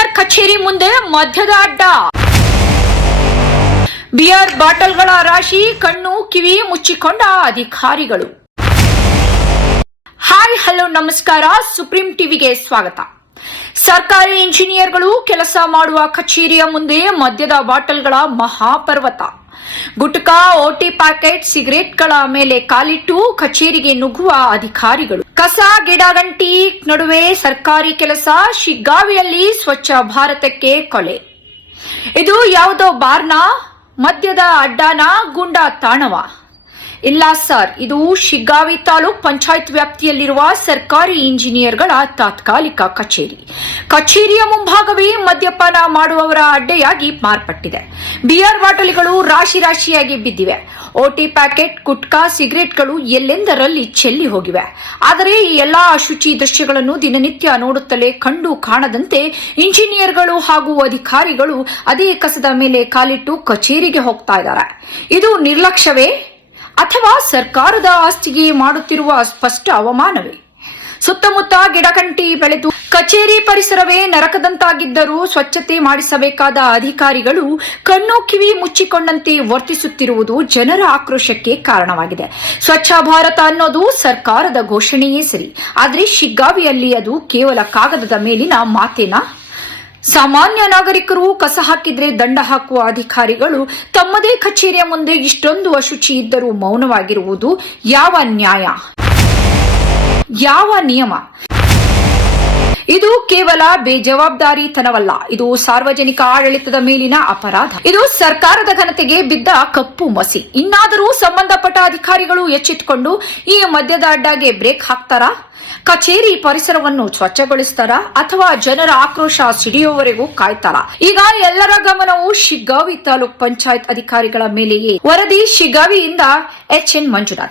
Engineer ಕಚೇರಿ ಮುಂದೆ ಮದ್ಯದ ಅಡ್ಡ. ಬಿಯರ್ ಬಾಟಲ್ಗಳ ರಾಶಿ, ಕಣ್ಣು ಕಿವಿ ಮುಚ್ಚಿಕೊಂಡ ಅಧಿಕಾರಿಗಳು. ಹಾಯ್ ಹಲೋ ನಮಸ್ಕಾರ, ಸುಪ್ರೀಂ ಟಿವಿಗೆ ಸ್ವಾಗತ. ಸರ್ಕಾರಿ ಇಂಜಿನಿಯರ್ಗಳು ಕೆಲಸ ಮಾಡುವ ಕಚೇರಿಯ ಮುಂದೆ ಮದ್ಯದ ಬಾಟಲ್ಗಳ ಮಹಾಪರ್ವತ. ಗುಟ್ಕಾ, ಓಟಿ ಪ್ಯಾಕೆಟ್, ಸಿಗರೇಟ್ಗಳ ಮೇಲೆ ಕಾಲಿಟ್ಟು ಕಚೇರಿಗೆ ನುಗ್ಗುವ ಅಧಿಕಾರಿಗಳು. ಕಸ ಗಿಡಗಂಟಿ ನಡುವೆ ಸರ್ಕಾರಿ ಕೆಲಸ. ಶಿಗ್ಗಾವಿಯಲ್ಲಿ ಸ್ವಚ್ಛ ಭಾರತಕ್ಕೆ ಕೊಲೆ. ಇದು ಯಾವುದೋ ಬಾರ್ನ, ಮದ್ಯದ ಅಡ್ಡಾನ, ಗುಂಡಾ ತಾಣವ? ಇಲ್ಲ ಸರ್, ಇದು ಶಿಗ್ಗಾವಿ ತಾಲೂಕ್ ಪಂಚಾಯತ್ ವ್ಯಾಪ್ತಿಯಲ್ಲಿರುವ ಸರ್ಕಾರಿ ಇಂಜಿನಿಯರ್ಗಳ ತಾತ್ಕಾಲಿಕ ಕಚೇರಿ. ಕಚೇರಿಯ ಮುಂಭಾಗವೇ ಮದ್ಯಪಾನ ಮಾಡುವವರ ಅಡ್ಡೆಯಾಗಿ ಮಾರ್ಪಟ್ಟಿದೆ. ಬಿಯರ್ ಬಾಟಲಿಗಳು ರಾಶಿ ರಾಶಿಯಾಗಿ ಬಿದ್ದಿವೆ. ಓಟಿ ಪ್ಯಾಕೆಟ್, ಗುಟ್ಕಾ, ಸಿಗರೇಟ್ಗಳು ಎಲ್ಲೆಂದರಲ್ಲಿ ಚೆಲ್ಲಿ ಹೋಗಿವೆ. ಆದರೆ ಈ ಎಲ್ಲಾ ಅಶುಚಿ ದೃಶ್ಯಗಳನ್ನು ದಿನನಿತ್ಯ ನೋಡುತ್ತಲೇ ಕಂಡು ಕಾಣದಂತೆ ಇಂಜಿನಿಯರ್ಗಳು ಹಾಗೂ ಅಧಿಕಾರಿಗಳು ಅದೇ ಕಸದ ಮೇಲೆ ಕಾಲಿಟ್ಟು ಕಚೇರಿಗೆ ಹೋಗ್ತಾ ಇದ್ದಾರೆ. ಇದು ನಿರ್ಲಕ್ಷ್ಯವೇ ಅಥವಾ ಸರ್ಕಾರದ ಆಸ್ತಿಗೆ ಮಾಡುತ್ತಿರುವ ಸ್ಪಷ್ಟ ಅವಮಾನವೇ? ಸುತ್ತಮುತ್ತ ಗಿಡಗಂಟಿ ಬೆಳೆದು ಕಚೇರಿ ಪರಿಸರವೇ ನರಕದಂತಾಗಿದ್ದರೂ ಸ್ವಚ್ಛತೆ ಮಾಡಿಸಬೇಕಾದ ಅಧಿಕಾರಿಗಳು ಕಣ್ಣು ಕಿವಿ ಮುಚ್ಚಿಕೊಂಡಂತೆ ವರ್ತಿಸುತ್ತಿರುವುದು ಜನರ ಆಕ್ರೋಶಕ್ಕೆ ಕಾರಣವಾಗಿದೆ. ಸ್ವಚ್ಛ ಭಾರತ ಅನ್ನೋದು ಸರ್ಕಾರದ ಘೋಷಣೆಯೇ ಸರಿ, ಆದರೆ ಶಿಗ್ಗಾವಿಯಲ್ಲಿ ಅದು ಕೇವಲ ಕಾಗದದ ಮೇಲಿನ ಮಾತೇನಾ? ಸಾಮಾನ್ಯ ನಾಗರಿಕರು ಕಸ ಹಾಕಿದ್ರೆ ದಂಡ ಹಾಕುವ ಅಧಿಕಾರಿಗಳು ತಮ್ಮದೇ ಕಚೇರಿಯ ಮುಂದೆ ಇಷ್ಟೊಂದು ಅಶುಚಿ ಇದ್ದರೂ ಮೌನವಾಗಿರುವುದು ಯಾವ ನ್ಯಾಯ, ಯಾವ ನಿಯಮ? ಇದು ಕೇವಲ ಬೇಜವಾಬ್ದಾರಿತನವಲ್ಲ, ಇದು ಸಾರ್ವಜನಿಕ ಆಡಳಿತದ ಮೇಲಿನ ಅಪರಾಧ. ಇದು ಸರ್ಕಾರದ ಘನತೆಗೆ ಬಿದ್ದ ಕಪ್ಪು ಮಸಿ. ಇನ್ನಾದರೂ ಸಂಬಂಧಪಟ್ಟ ಅಧಿಕಾರಿಗಳು ಎಚ್ಚೆತ್ತುಕೊಂಡು ಈ ಮದ್ಯದ ಅಡ್ಡಾಗೆ ಬ್ರೇಕ್ ಹಾಕ್ತಾರಾ? ಕಚೇರಿ ಪರಿಸರವನ್ನು ಸ್ವಚ್ಛಗೊಳಿಸ್ತಾರಾ ಅಥವಾ ಜನರ ಆಕ್ರೋಶ ಸಿಡಿಯುವವರೆಗೂ ಕಾಯ್ತಾರಾ? ಈಗ ಎಲ್ಲರ ಗಮನವು ಶಿಗ್ಗಾವಿ ತಾಲೂಕ್ ಪಂಚಾಯತ್ ಅಧಿಕಾರಿಗಳ ಮೇಲೆಯೇ. ವರದಿ ಶಿಗ್ಗಾವಿಯಿಂದ HN ಮಂಜುನಾಥ್.